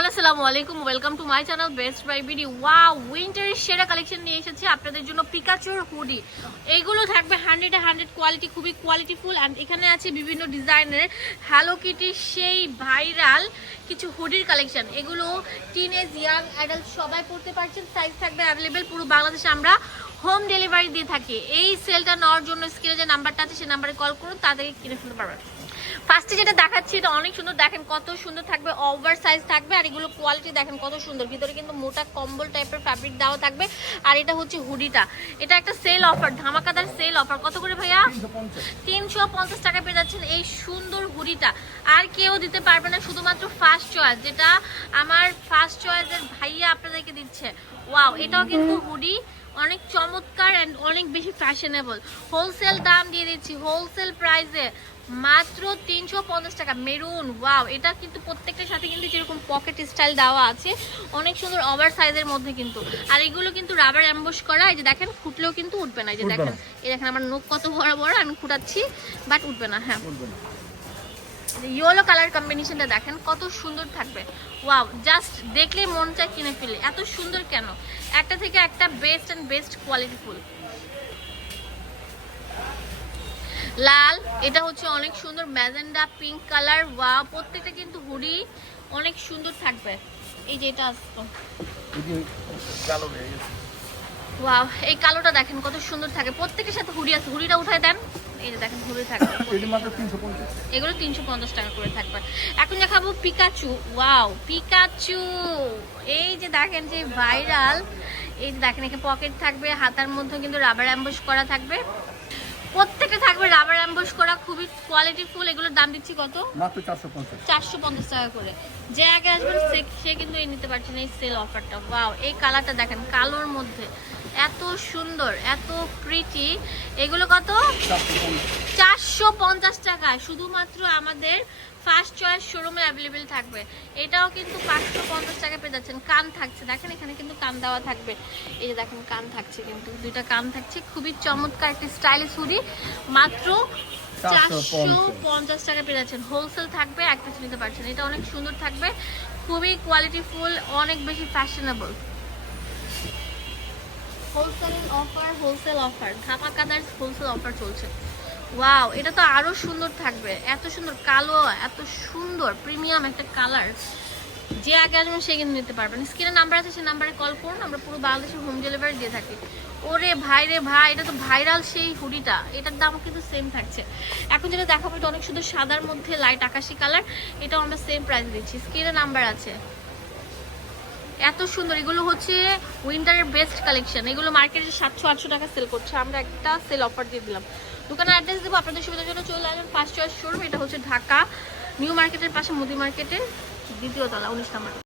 আসসালামু আলাইকুম। Welcome to my channel best buy BD wow উইন্টারের সেরা কালেকশন নিয়ে এসেছি আপনাদের জন্য পিকাচুর হুডি এইগুলো থাকবে হান্ড্রেডে হান্ড্রেড কোয়ালিটি খুবই কোয়ালিটিফুল অ্যান্ড এখানে আছে বিভিন্ন ডিজাইনের হ্যালো কিটির সেই ভাইরাল কিছু হুডির কালেকশন এগুলো টিনেজ ইয়াং অ্যাডাল্ট সবাই পড়তে পারছেন সাইজ থাকবে অ্যাভেলেবেল পুরো বাংলাদেশে আমরা হোম ডেলিভারি দিয়ে থাকি। এই সেলটা নেওয়ার জন্য স্ক্রিনে যে নাম্বারটা আছে সেই নাম্বারে কল করুন, তাদেরকে কিনে ফেলতে পারবেন। ফার্স্টে যেটা দেখাচ্ছি, এটা অনেক সুন্দর। দেখেন কত সুন্দর থাকবে ওভার সাইজ থাকবে, আর এগুলো কোয়ালিটি দেখেন কত সুন্দর। ভিতরে কিন্তু মোটা কম্বল টাইপের ফ্যাব্রিক দেওয়া থাকবে, আর এটা হচ্ছে হুডিটা। এটা একটা সেল অফার ধামাকাদার সেল অফার কত করে ভাইয়া? তিনশো পঞ্চাশ টাকা পেয়ে যাচ্ছেন এই সুন্দর হুডিটা। আর কেউ দিতে পারবে না, শুধুমাত্র ফার্স্ট চয়েস যেটা আমার ফার্স্ট চয়েসের ভাইয়া আপনাদেরকে দিচ্ছে। ওয়াও এটাও কিন্তু হুডি। অনেক চমৎকার অ্যান্ড অনেক বেশি ফ্যাশনেবল হোলসেল দাম দিয়ে দিচ্ছি। হোলসেল প্রাইসে মাত্র তিনশো পঞ্চাশ টাকা। মেরুন ওয়াও এটা কিন্তু প্রত্যেকটার সাথে কিন্তু যেরকম পকেট স্টাইল দেওয়া আছে অনেক সুন্দর ওভার সাইজের মধ্যে কিন্তু। আর এগুলো কিন্তু রাবার অ্যাম্বুশ করা এই যে দেখেন ফুটলেও কিন্তু উঠবে না। এই যে দেখেন এই দেখেন আমার নখ কত বড় বড় আমি ফুটাচ্ছি বাট উঠবে না হ্যাঁ। ইয়েলো কালার কম্বিনেশনটা দেখেন, কত সুন্দর থাকবে। ওয়াও জাস্ট দেখলেই মন চায় কিনে ফেলে। এত সুন্দর কেন? একটা থেকে একটা best and best quality full. লাল, এটা হচ্ছে অনেক সুন্দর, ম্যাজেন্ডা পিঙ্ক কালার ওয়া প্রত্যেকটা কিন্তু হুডি অনেক সুন্দর থাকবে। এই যে এটা আসতো ওয়াও এই কালোটা দেখেন কত সুন্দর থাকে। প্রত্যেকের সাথে হুডি আছে। হুডিটা উঠায় দেন। এই যে দেখেন হুডি থাকবে এগুলো তিনশো পঞ্চাশ টাকা করে থাকবে। এখন দেখাবো পিকাচু ওয়াও পিকাচু এই যে দেখেন যে ভাইরাল এই যে দেখেন এখানে পকেট থাকবে হাতার মধ্যে কিন্তু রাবার অ্যাম্বুশ করা থাকবে। প্রত্যেকটা থাকবে রাবার অ্যাম্বুশ করা খুবই কোয়ালিটি ফুল। এগুলোর দাম দিচ্ছি কত? মাত্র 450 450 টাকা করে। যে আগে আসবেন সে কিন্তু এই নিতে পারছে না এই সেল অফারটা ওয়াও এই কালারটা দেখেন কালোর মধ্যে। এত সুন্দর এত প্রিটি এগুলো কত? 450 একশো পঞ্চাশ টাকায় শুধুমাত্র আমাদের ফার্স্ট চয়েস শোরুমে অ্যাভেলেবেল থাকবে। এটাও কিন্তু পাঁচশো পঞ্চাশ টাকা পেয়ে যাচ্ছেন। কান থাকছে। দেখেন এখানে কিন্তু কান দেওয়া থাকবে। এই যে দেখেন, কান থাকছে কিন্তু। দুইটা কান থাকছে। খুবই চমৎকার একটি স্টাইল হুডি। মাত্র চারশো পঞ্চাশ টাকা পেয়ে যাচ্ছেন। হোলসেল থাকবে এক পিস নিতে পারছেন। এটা অনেক সুন্দর থাকবে। খুবই কোয়ালিটি ফুল, অনেক বেশি fashionable. Wholesale offer wholesale offer. ধামাকাদার wholesale offer চলছে। ওয়াও এটা তো আরও সুন্দর থাকবে। এত সুন্দর, কালো, এত সুন্দর প্রিমিয়াম একটা কালার যে আগে আসবেন সে কিন্তু নিতে পারবেন স্ক্রিনে নাম্বার আছে, সেই নাম্বারে কল করুন। আমরা পুরো বাংলাদেশের হোম ডেলিভারি দিয়ে থাকি। ওরে ভাই রে ভাই, এটা তো ভাইরাল সেই হুডিটা। এটার দামও কিন্তু সেম থাকছে। এখন যেটা দেখাবো, এটা অনেক সুন্দর সাদার মধ্যে লাইট আকাশি কালার এটাও আমরা সেম প্রাইস দিচ্ছি। স্ক্রিনে নাম্বার আছে। এত সুন্দর। এগুলো হচ্ছে উইন্টারের বেস্ট কালেকশন এগুলো মার্কেটে সাতশো, আটশো টাকা সেল করছে। আমরা একটা সেল অফার দিয়ে দিলাম। দোকানের অ্যাড্রেস দেবো, আপনাদের সুবিধার জন্য চলে আসবেন ফার্স্ট চয়েস শোরুম এটা হচ্ছে ঢাকা নিউ মার্কেটের পাশে মুদি মার্কেটের দ্বিতীয় তলা, উনিশ নম্বর।